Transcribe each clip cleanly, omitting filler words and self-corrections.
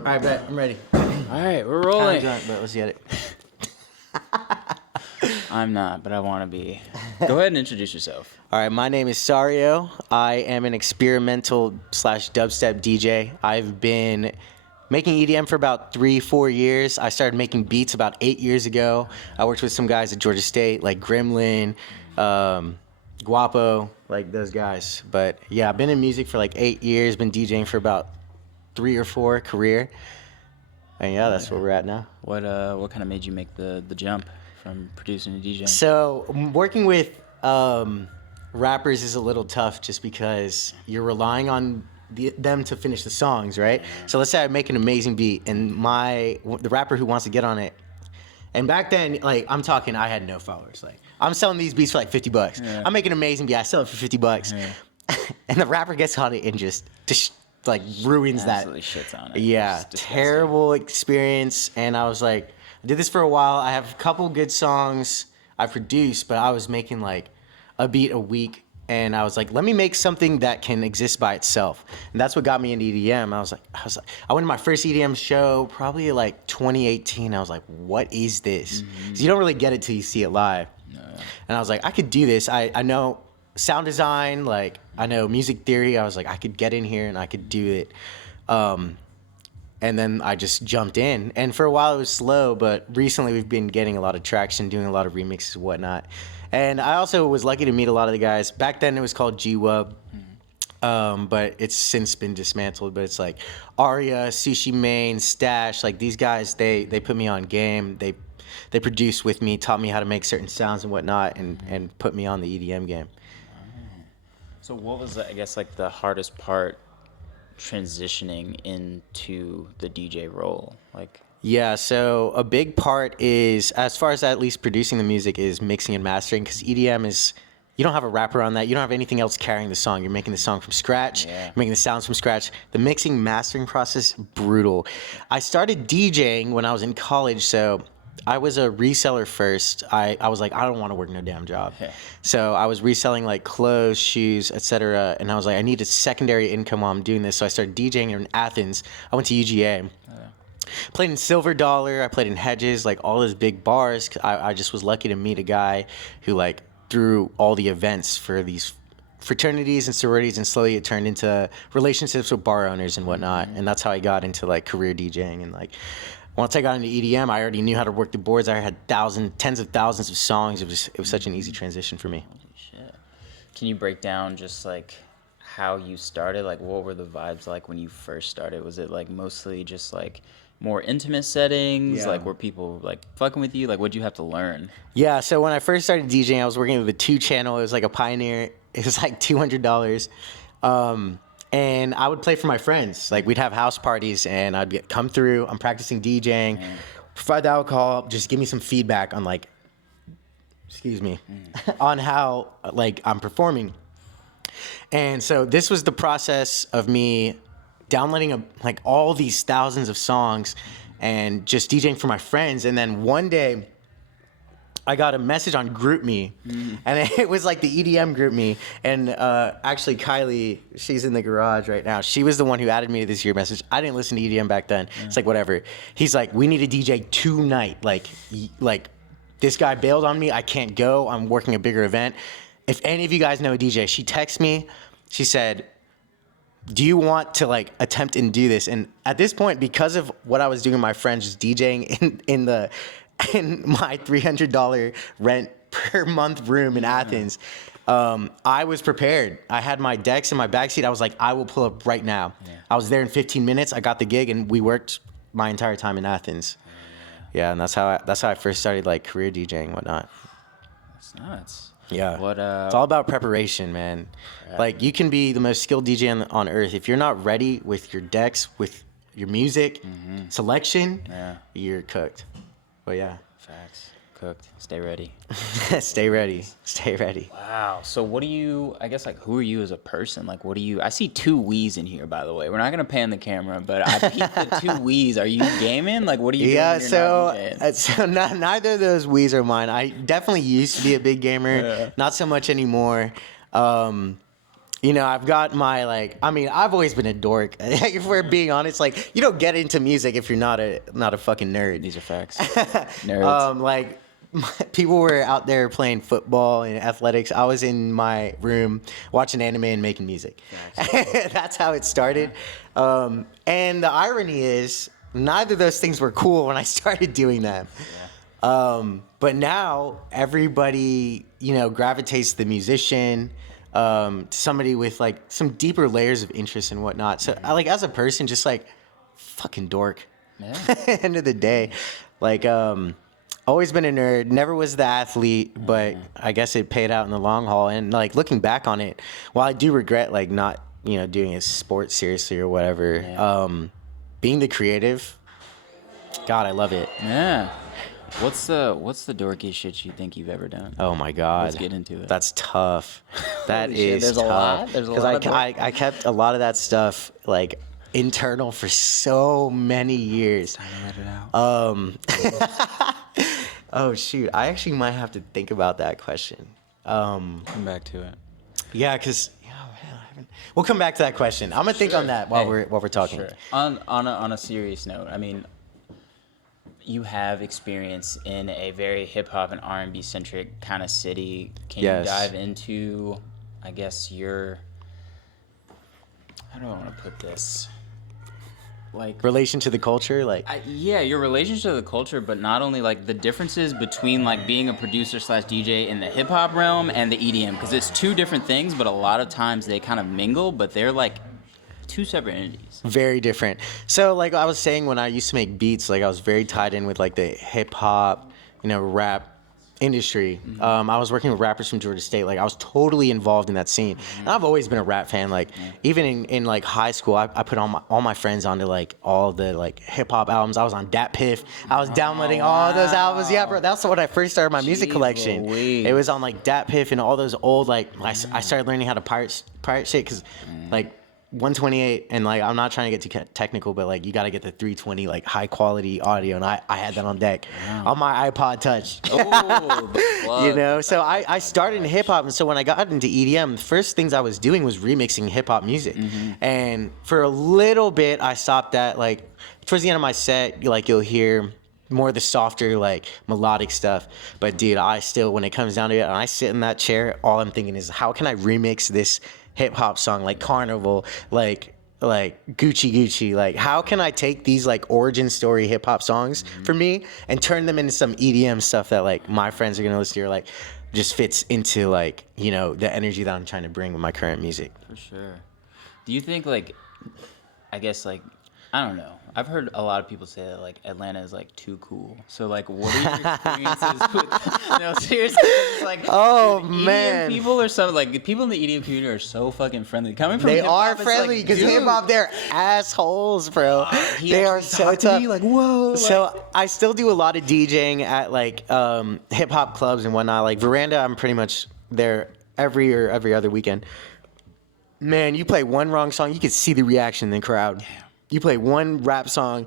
All right, bet. I'm ready. All right, we're rolling. Drunk, but let's get it. I'm not, but I want to be. Go ahead and introduce yourself. All right, my name is Sario. I am an experimental / dubstep DJ. I've been making EDM for about 3-4 years. I started making beats about 8 years ago. I worked with some guys at Georgia State, like Gremlin, Guapo, like those guys. But yeah, I've been in music for like 8 years, been DJing for about 3 or 4 career. And yeah, that's where we're at now. What kind of made you make the jump from producing to DJing? So working with rappers is a little tough just because you're relying on them to finish the songs, right? So let's say I make an amazing beat and the rapper who wants to get on it, and back then, like I'm talking, I had no followers. Like I'm selling these beats for like $50. Yeah. I make an amazing beat, I sell it for $50, Yeah. and the rapper gets on it and just like ruins Absolutely that. shits on it. Yeah, It's disgusting. terrible experience. And I was like, I did this for a while. I have a couple good songs I produced, but I was making like a beat a week. And I was like, let me make something that can exist by itself. And that's what got me into EDM. I went to my first EDM show probably like 2018. I was like, what is this? Mm-hmm. So you don't really get it till you see it live. No. And I was like, I could do this. I know sound design, like I know music theory. I was like, I could get in here and I could do it. And then I just jumped in. And for a while it was slow, but recently we've been getting a lot of traction, doing a lot of remixes and whatnot. And I also was lucky to meet a lot of the guys. Back then it was called G-Wub, but it's since been dismantled. But it's like Aria, Sushi Main, Stash, like these guys, they put me on game. They produced with me, taught me how to make certain sounds and whatnot, and put me on the EDM game. So what was, I guess, like the hardest part transitioning into the DJ role? Like, Yeah, so a big part is, as far as at least producing the music, is mixing and mastering, because EDM is, you don't have a rapper on that. You don't have anything else carrying the song. You're making the song from scratch. Yeah. You're making the sounds from scratch. The mixing, mastering process, brutal. I started DJing when I was in college, so I was a reseller first. I was like, I don't want to work no damn job. Yeah. So I was reselling like clothes, shoes, etc. And I was like, I need a secondary income while I'm doing this. So I started DJing in Athens. I went to UGA. Played in Silver Dollar. I played in Hedges, like all those big bars. I just was lucky to meet a guy who like threw all the events for these fraternities and sororities, and slowly it turned into relationships with bar owners and whatnot. And that's how I got into like career DJing. And like once I got into EDM, I already knew how to work the boards. I had tens of thousands of songs. It was such an easy transition for me. holy shit. Can you break down just like how you started? Like, what were the vibes like when you first started? Was it like mostly just like more intimate settings? Yeah. Like, were people like fucking with you? Like, what'd you have to learn? Yeah, so when I first started DJing, I was working with a 2-channel. It was like a Pioneer. It was like $200. And I would play for my friends. Like, we'd have house parties, and come through. I'm practicing DJing, provide the alcohol, just give me some feedback on, like, on how, like, I'm performing. And so this was the process of me downloading, like, all these thousands of songs and just DJing for my friends. And then one day, I got a message on GroupMe, and it was like the EDM GroupMe. And actually, Kylie, she's in the garage right now. She was the one who added me to this year message. I didn't listen to EDM back then. It's like, whatever. He's like, we need a DJ tonight. Like this guy bailed on me. I can't go. I'm working a bigger event. If any of you guys know a DJ, she texted me. She said, do you want to like attempt and do this? And at this point, because of what I was doing with my friends, just DJing in my $300 rent per month room in Athens, I was prepared. I had my decks in my backseat. I was like, I will pull up right now. Yeah. I was there in 15 minutes. I got the gig, and we worked my entire time in Athens. Yeah, and that's how I first started like career DJing and whatnot. That's nuts. Yeah. What It's all about preparation, man. Yeah. Like, you can be the most skilled DJ on earth. If you're not ready with your decks, with your music, selection, Yeah. you're cooked. But yeah. Facts. Cooked. Stay ready. Stay ready. Stay ready. Wow. So what do you, I guess, like, who are you as a person? Like, what do you, I see 2 Wii's in here, by the way. We're not going to pan the camera, but I peeped the 2 Wii's. Are you gaming? Like, what are you doing Yeah, when you're not DJing? so neither of those Wii's are mine. I definitely used to be a big gamer. Yeah. Not so much anymore. You know, I've got my like. I mean, I've always been a dork. If we're being honest, like you don't get into music if you're not a fucking nerd. These are facts. Nerds. Like people were out there playing football and athletics. I was in my room watching anime and making music. That's how it started. And the irony is, neither of those things were cool when I started doing them. But now everybody, you know, gravitates to the musician, to somebody with like some deeper layers of interest and whatnot. So I like as a person, just like fucking dork. Yeah. End of the day, like always been a nerd, never was the athlete, but I guess it paid out in the long haul. And like looking back on it, while I do regret like not, you know, doing a sport seriously or whatever, being the creative, God, I love it. Yeah. What's the dorkiest shit you think you've ever done? Oh my God. Let's get into it. That's tough. That Holy shit, is there's tough. a lot? There's a lot of I kept a lot of that stuff like internal for so many years. Time to let it out. Oh shoot, I actually might have to think about that question. Come back to it. Yeah, because we'll come back to that question. I'm gonna think on that while we're talking. Sure. On a serious note, I mean, you have experience in a very hip hop and R&B centric kind of city. Can you dive into, I guess, your, how do I want to put this? Like relation to the culture, like your relationship to the culture, but not only like the differences between like being a producer / DJ in the hip hop realm and the EDM, because it's two different things, but a lot of times they kind of mingle, but they're like two separate entities. Very different. So like I was saying, when I used to make beats, like I was very tied in with like the hip hop, you know, rap industry. I was working with rappers from Georgia State. Like I was totally involved in that scene. And I've always been a rap fan. Like even in like high school, I put all my friends onto like all the like hip hop albums. I was on DatPiff. I was downloading all those albums. Yeah, bro. That's when I first started my music collection. It was on like DatPiff and all those old like I started learning how to pirate shit because like 128, and like I'm not trying to get too technical, but like you got to get the 320 like high quality audio, and I had that on deck on my iPod Touch. You know, so I started in hip hop, and so when I got into EDM, the first things I was doing was remixing hip hop music, and for a little bit I stopped that. Like towards the end of my set, like you'll hear more of the softer like melodic stuff, but dude, I still, when it comes down to it, and I sit in that chair, all I'm thinking is how can I remix this hip hop song like Carnival, like Gucci, like how can I take these like origin story hip hop songs for me and turn them into some EDM stuff that like my friends are gonna listen to, or like just fits into like, you know, the energy that I'm trying to bring with my current music. For sure. Do you think like, I guess like, I don't know, I've heard a lot of people say that like Atlanta is like too cool. So like, what are your experiences with? No, seriously, it's like EDM people or something. Like the people in the EDM community are so fucking friendly. Coming from they hip-hop, are friendly because like, hip hop, they're assholes, bro. They are so tough. Like whoa. So like, I still do a lot of DJing at like hip hop clubs and whatnot. Like Veranda, I'm pretty much there every other weekend. Man, you play one wrong song, you can see the reaction in the crowd. You play one rap song,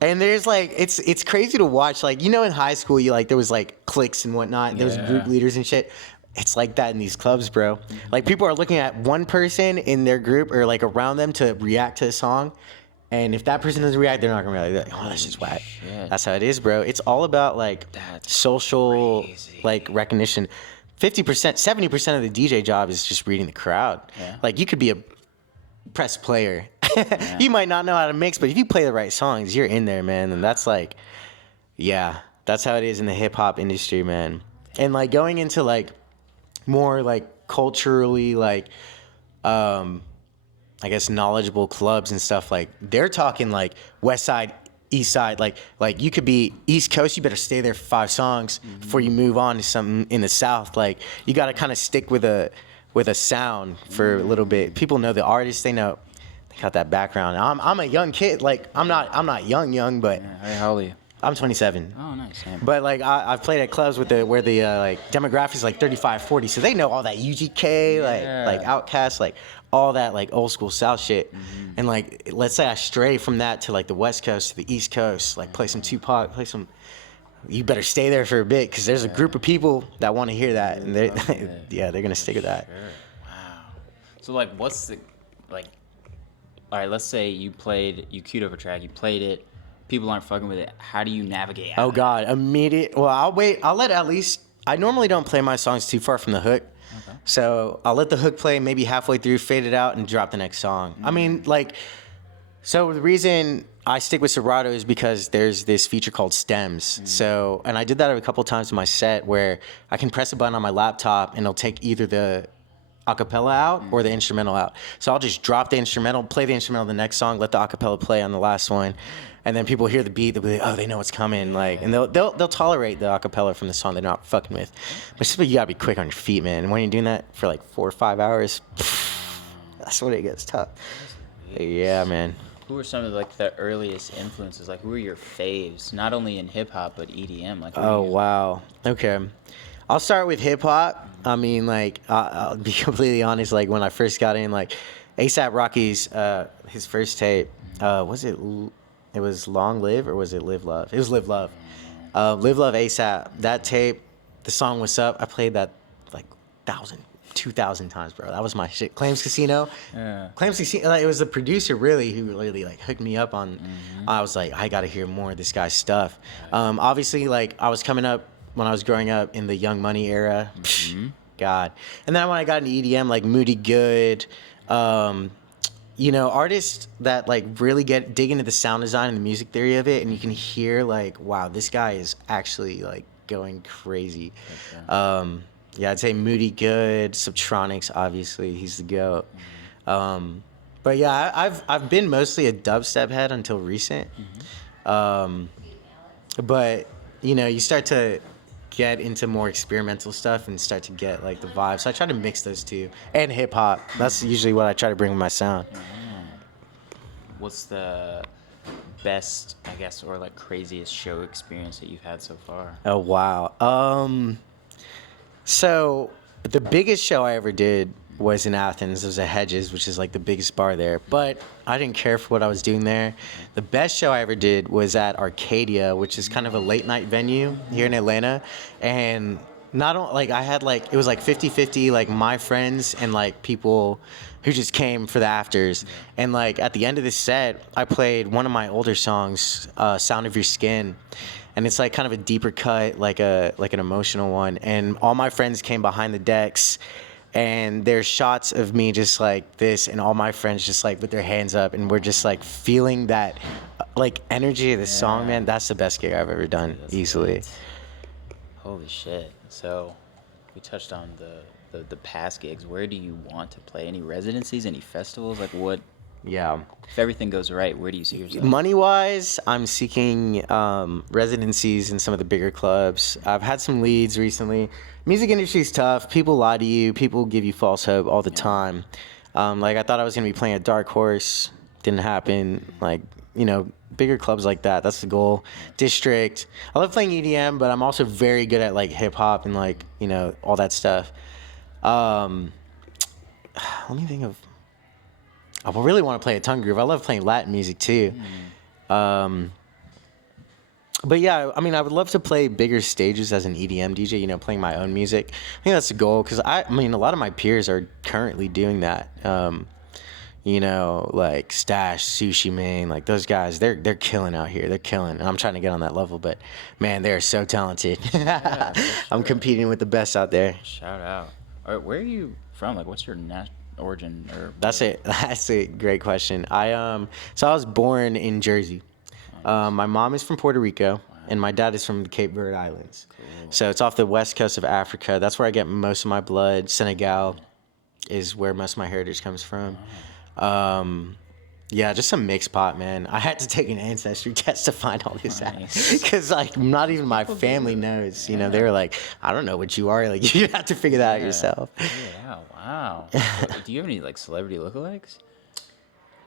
and there's like it's crazy to watch. Like, you know, in high school, you like there was like cliques and whatnot. There was group leaders and shit. It's like that in these clubs, bro. Like people are looking at one person in their group or like around them to react to a song, and if that person doesn't react, they're not gonna react. Like, oh, that's just whack. That's how it is, bro. It's all about like social like recognition. 50%, 70% of the DJ job is just reading the crowd. Like you could be a press player. You might not know how to mix, but if you play the right songs, you're in there, man. And that's like, yeah, that's how it is in the hip hop industry, man. And like going into like more like culturally like I guess knowledgeable clubs and stuff, like they're talking like West Side, East Side, like you could be East Coast, you better stay there for 5 songs before you move on to something in the South. Like you got to kind of stick with a sound for a little bit. People know the artists, they got that background. I'm a young kid. Like I'm not young, but hey, how old are you? I'm 27. Oh, nice. Man. But like I've played at clubs with where the like demographic is like 35, 40, so they know all that UGK, like Outkast, like all that like old school South shit. And like let's say I stray from that to like the West Coast to the East Coast, like play some Tupac, play some. You better stay there for a bit because there's a group of people that want to hear that, and they're gonna stick with that. Sure. Wow. So like, what's the like? All right, let's say you queued up a track, you played it, people aren't fucking with it. How do you navigate? Oh God, immediate. Well, I'll wait. I'll let at least. I normally don't play my songs too far from the hook, so I'll let the hook play maybe halfway through, fade it out, and drop the next song. I mean, like, so the reason I stick with Serato is because there's this feature called stems. So, and I did that a couple times in my set where I can press a button on my laptop and it'll take either the acapella out or the instrumental out. So I'll just drop the instrumental, play the instrumental the next song, let the acapella play on the last one, and then people hear the beat, they'll be like, oh, they know what's coming, like, and they'll tolerate the acapella from the song they're not fucking with. But just, you gotta be quick on your feet, man. And when you're doing that for like 4 or 5 hours, that's when it gets tough. Yeah, man. Who are some of like the earliest influences? Like, who are your faves? Not only in hip hop but EDM. Like, oh wow, okay. I'll start with hip hop. I mean, like, I'll be completely honest. Like, when I first got in, like, A$AP Rocky's his first tape, was it? It was Long Live or was it Live Love? It was Live Love. Live Love A$AP. That tape, the song "What's Up." I played that like 2,000 times, bro. That was my shit. Claims Casino. Yeah. Claims Casino. Like, it was the producer really who really like hooked me up on. I was like, I gotta hear more of this guy's stuff. Obviously, like, I was coming up when I was growing up in the Young Money era. God. And then when I got into EDM, like Moody Good, you know, artists that like really dig into the sound design and the music theory of it, and you can hear like, wow, this guy is actually like going crazy. Yeah, I'd say Moody Good, Subtronix, obviously, he's the GOAT. But yeah, I've been mostly a dubstep head until recent. But you know, you start to get into more experimental stuff and start to get like the vibe. So I try to mix those two, and hip hop. That's usually what I try to bring with my sound. What's the best, I guess, or like craziest show experience that you've had so far? Oh wow. So the biggest show I ever did was in Athens. It was at Hedges, which is like the biggest bar there. But I didn't care for what I was doing there. The best show I ever did was at Arcadia, which is kind of a late night venue here in Atlanta. And not only, like, I had like, it was like 50-50, like my friends and like people who just came for the afters. And like at the end of this set, I played one of my older songs, Sound of Your Skin. And it's like kind of a deeper cut, like an emotional one. And all my friends came behind the decks, and there's shots of me just like this, and all my friends just like with their hands up, and we're just like feeling that like energy of the song, man. That's the best gig I've ever done, easily. Great. Holy shit. So we touched on the past gigs. Where do you want to play? Any residencies, any festivals? Like, what? Yeah. If everything goes right, where do you see yourself? Money-wise, I'm seeking residencies in some of the bigger clubs. I've had some leads recently. Music industry's tough. People lie to you. People give you false hope all the time. Like, I thought I was going to be playing at Dark Horse. Didn't happen. Like, you know, bigger clubs like that. That's the goal. District. I love playing EDM, but I'm also very good at, like, hip-hop and, like, you know, all that stuff. Let me think of... I really want to play a tongue groove. I love playing Latin music too. But yeah, I mean, I would love to play bigger stages as an EDM DJ, you know, playing my own music. I think that's the goal, because I mean, a lot of my peers are currently doing that. You know, like Stash, Sushi Man, like those guys, they're killing out here. They're killing. And I'm trying to get on that level, but man, they're so talented. Yeah, sure. I'm competing with the best out there. Shout out. All right, where are you from? Like, what's your origin? Or That's a great question. So I was born in Jersey. My mom is from Puerto Rico, and my dad is from the Cape Verde Islands. Cool. So it's off the west coast of Africa. That's where I get most of my blood. Senegal is where most of my heritage comes from. Yeah, just a mixed pot, man. I had to take an ancestry test to find all this out, because like not even my family knows. You know, they were like, I don't know what you are. Like, you have to figure that out yourself. Yeah, wow. Do you have any like celebrity lookalikes?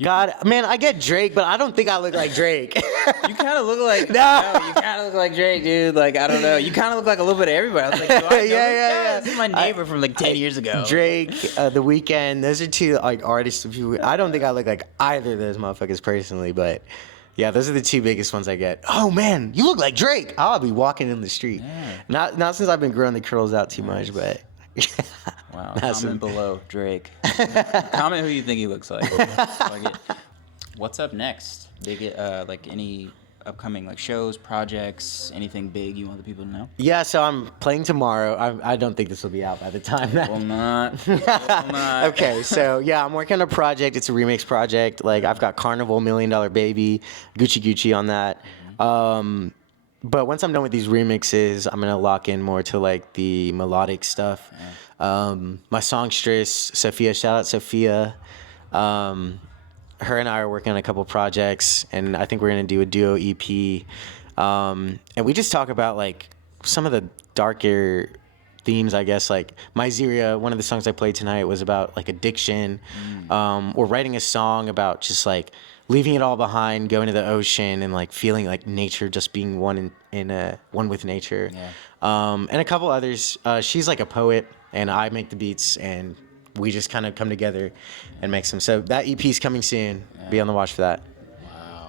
God, man, I get Drake, but I don't think I look like Drake. You kind of look like you kind of look like Drake, dude. Like, I don't know. You kind of look like a little bit of everybody. I was like, do I know yeah. This is my neighbor from like 10 years ago. Drake, The Weeknd, those are two like artists. I don't think I look like either of those motherfuckers personally, but yeah, those are the two biggest ones I get. Oh man, you look like Drake. I'll be walking in the street. Yeah. Not since I've been growing the curls out too much, but. Wow. Comment below, Drake. Comment who you think he looks like. What's up next? Big, like any upcoming like shows, projects, anything big you want the people to know? Yeah, so I'm playing tomorrow. I don't think this will be out by the time. Will not. Okay, so yeah, I'm working on a project. It's a remix project. Like I've got Carnival, $1 Million Baby, Gucci on that. But once I'm done with these remixes, I'm gonna lock in more to like the melodic stuff. My songstress, Sophia, shout out Sophia. Her and I are working on a couple projects, and I think we're gonna do a duo EP. And we just talk about like some of the darker themes, I guess. Like Miseria, one of the songs I played tonight was about like addiction. We're writing a song about just like leaving it all behind, going to the ocean, and like feeling like nature, just being one one with nature. And a couple others. She's like a poet, and I make the beats, and we just kind of come together and make some. So that EP is coming soon. Yeah. Be on the watch for that. Wow,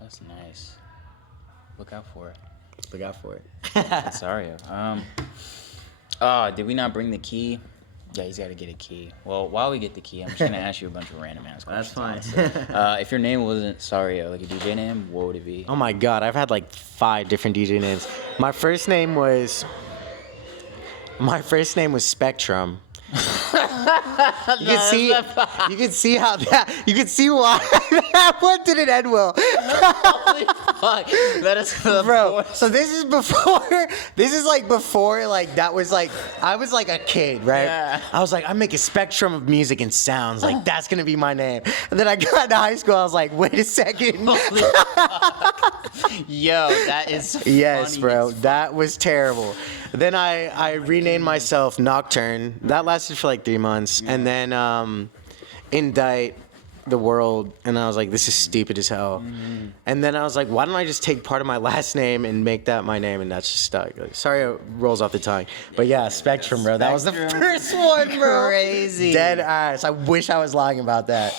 that's nice. Look out for it. Look out for it. Sario. Oh, did we not bring the key? Yeah, he's got to get a key. Well, while we get the key, I'm just going to ask you a bunch of random ass questions. That's fine. If your name wasn't Sario, like a DJ name, what would it be? Oh my God, I've had like 5 different DJ names. My first name was Spectrum. You can see how that. You can see why that one didn't end well. Holy fuck! That is bro. So this is before. This is like before. Like that was like I was like a kid, right? Yeah. I was like, I make a spectrum of music and sounds. Like that's gonna be my name. And then I got to high school. I was like, wait a second. Yo, that is. Yes, funny bro. That was terrible. Then I renamed myself Nocturne. That lasted for like 3 months. Yeah. And then Indict the World. And I was like, this is stupid as hell. Mm-hmm. And then I was like, why don't I just take part of my last name and make that my name? And that's just stuck. Like, sorry, it rolls off the tongue. But yeah, Spectrum, bro. That was the first one, bro. Crazy. Dead ass. I wish I was lying about that.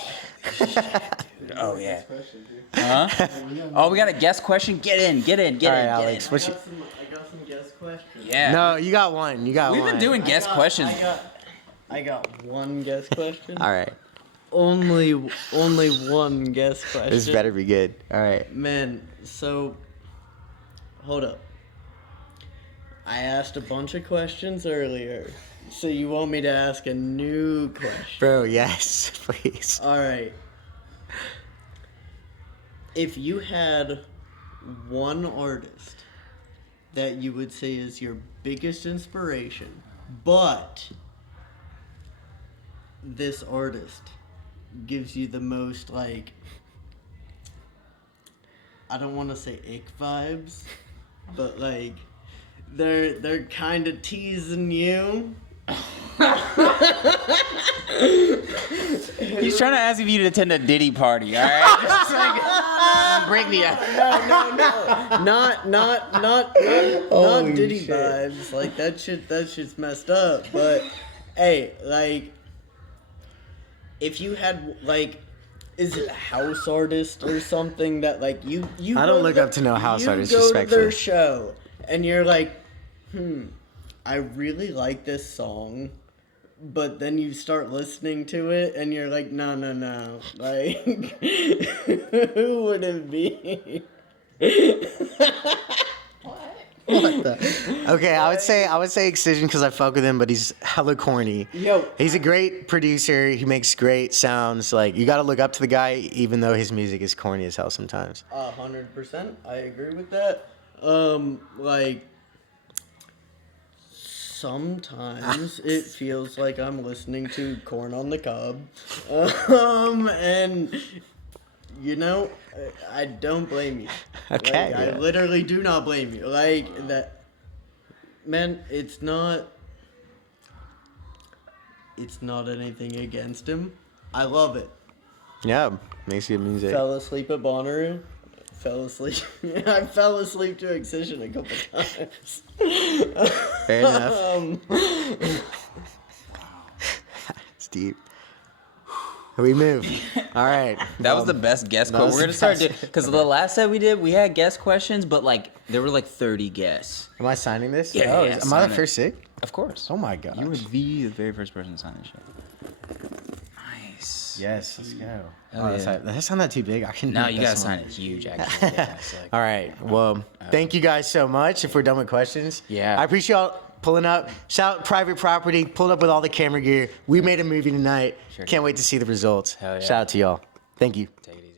Oh, yeah. Huh? Oh, we got a guest question? Get in. All right, Alex. I got some guest questions. Yeah. No, you got one. We've been doing guest questions. I got one guest question. All right. Only one guest question. This better be good. All right. Man, so hold up. I asked a bunch of questions earlier. So you want me to ask a new question? Bro, yes, please. All right. If you had one artist that you would say is your biggest inspiration, but this artist gives you the most, like, I don't want to say ick vibes, but like they're kind of teasing you. He's trying to ask if you'd attend a Diddy party, all right? Just like, break me up. No. Not Diddy shit. vibes. Like that shit's messed up. But hey, like if you had like, is it a house artist or something that like you I don't look up to no house artists, you go to respectfully. their show and you're like, I really like this song, but then you start listening to it and you're like, no. Like, who would it be? What the? Okay, I would say Excision because I fuck with him, but he's hella corny. Yo. He's a great producer. He makes great sounds. Like you got to look up to the guy, even though his music is corny as hell sometimes. 100%. I agree with that. Like, sometimes it feels like I'm listening to Corn on the Cob. And, you know, I don't blame you. Okay. Like, I literally do not blame you. Like, that, man, it's not anything against him. I love it. Yeah, makes good music. Fell asleep at Bonnaroo. Fell asleep. I fell asleep to Excision a couple times. Fair enough. It's deep. We move. All right. That was the best guest quote. We're going to start doing, because the last set we did, we had guest questions, but like there were like 30 guests. Am I signing this? Yeah, Am I the first sick? Of course. Oh my gosh. You were the very first person to sign this shit. Nice. Yes, let's go. Oh, yeah. That's not too big. I can. No, make you this gotta sign one. it huge, actually. Yeah, it's like, All right. Well, thank you guys so much. If we're done with questions, Yeah. I appreciate y'all pulling up. Shout out Private Property. Pulled up with all the camera gear. We made a movie tonight. Sure Can't did. wait to see the results. Hell yeah. Shout out to y'all. Thank you. take it easy.